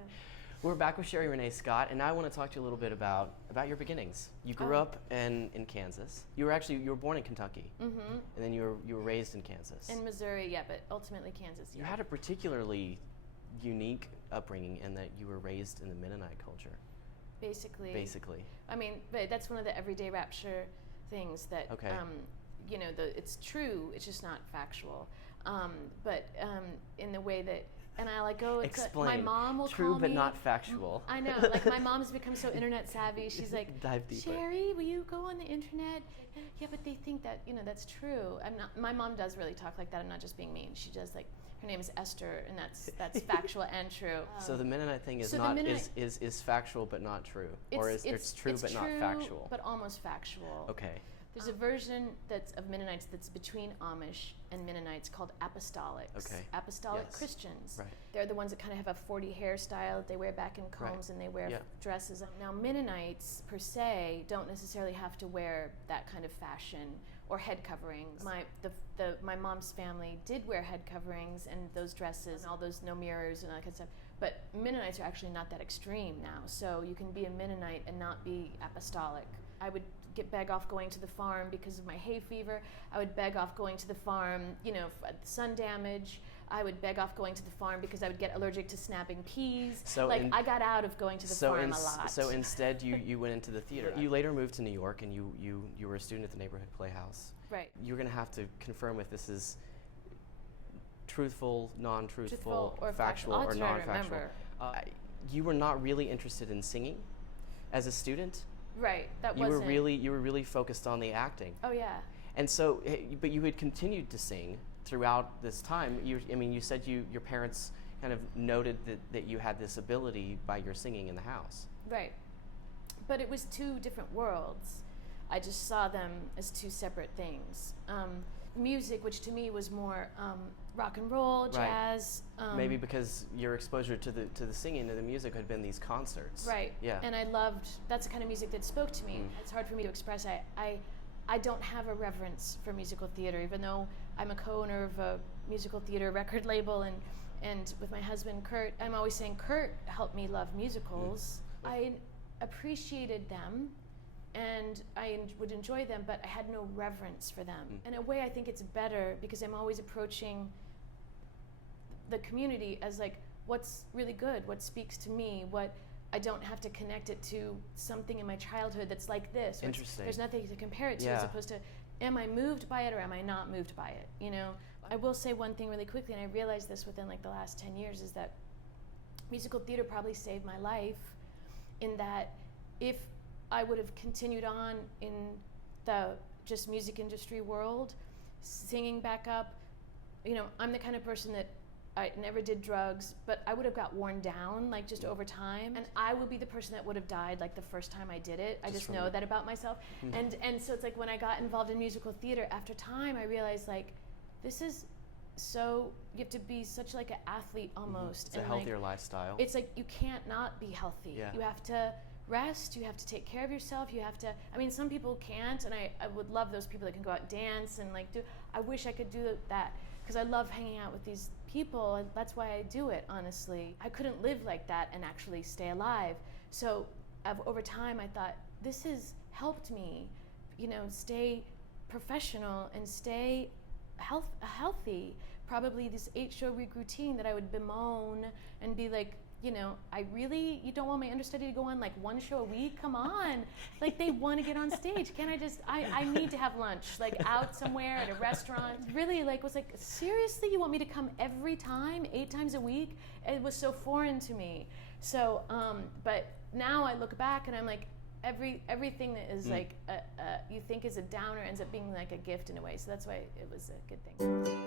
Yeah. We're back with Sherie Rene Scott, and I want to talk to you a little bit about your beginnings. You grew up in Kansas. You were born in Kentucky, and then you were raised in Kansas. In Missouri, yeah, but ultimately Kansas. You had a particularly unique upbringing in that you were raised in the Mennonite culture. Basically. I mean, but that's one of the everyday Rapture things that, you know, it's true, it's just not factual. But in the way that, and I like go, Explain. My mom will true call me. but not factual. I know, like my mom's become so internet savvy. She's like, dive deeper. Sherie, will you go on the internet? Yeah, but they think that, you know, that's true. I'm not. My mom does really talk like that. I'm not just being mean. She does like, her name is Esther, and that's factual and true. So the Mennonite thing is is factual but not true, it's true but not factual. But almost factual. Okay. There's a version of Mennonites that's between Amish and Mennonites called apostolics. Okay. Apostolic Yes. Christians. Right. They're the ones that kind of have a 40 hairstyle that they wear back in combs, and they wear dresses. Now Mennonites per se don't necessarily have to wear that kind of fashion or head coverings. My mom's family did wear head coverings and those dresses and all those no mirrors and all that kind of stuff. But Mennonites are actually not that extreme now. So you can be a Mennonite and not be apostolic. I would beg off going to the farm because of my hay fever. I would beg off going to the farm, you know, sun damage. I would beg off going to the farm because I would get allergic to snapping peas. So I got out of going to the farm a lot. So instead you went into the theater. You later moved to New York and you were a student at the neighborhood playhouse. Right. You're going to have to confirm if this is truthful, non-truthful, or factual or non-factual. Remember. You were not really interested in singing as a student? Right, you were really focused on the acting. Oh yeah. And so, but you had continued to sing throughout this time. You said your parents kind of noted that you had this ability by your singing in the house. Right, but it was two different worlds. I just saw them as two separate things. Music, which to me was more rock and roll, jazz. Maybe because your exposure to the singing and the music had been these concerts. Right. Yeah. And that's the kind of music that spoke to me. It's hard for me to express. I don't have a reverence for musical theater, even though I'm a co-owner of a musical theater record label, and with my husband Kurt, I'm always saying Kurt helped me love musicals. I appreciated them. And I would enjoy them, but I had no reverence for them. In a way, I think it's better because I'm always approaching the community as like, what's really good, what speaks to me, what I don't have to connect it to something in my childhood that's like this. Interesting. There's nothing to compare it to as opposed to, am I moved by it or am I not moved by it? You know, I will say one thing really quickly, and I realized this within like the last 10 years, is that musical theater probably saved my life, in that if I would have continued on in the just music industry world, singing back up. You know, I'm the kind of person that I never did drugs, but I would have got worn down like just over time, and I would be the person that would have died like the first time I did it. I just know that about myself. And so it's like when I got involved in musical theater, after time I realized like this is so, you have to be such like an athlete almost. It's a healthier lifestyle. It's like you can't not be healthy. Yeah. You have to rest, you have to take care of yourself, you have to, I mean, some people can't, and I would love those people that can go out and dance and like I wish I could do that, because I love hanging out with these people, and that's why I do it, honestly. I couldn't live like that and actually stay alive. So over time I thought, this has helped me, you know, stay professional and stay healthy. Probably this 8-show-week routine that I would bemoan and be like, you know, you don't want my understudy to go on like 1 show a week? Come on. Like, they want to get on stage. Can't I just, I need to have lunch, like out somewhere at a restaurant. Really, like, was like, seriously, you want me to come every time, 8 times a week? It was so foreign to me. So, but now I look back and I'm like, everything that is like, you think is a downer ends up being like a gift in a way. So that's why it was a good thing.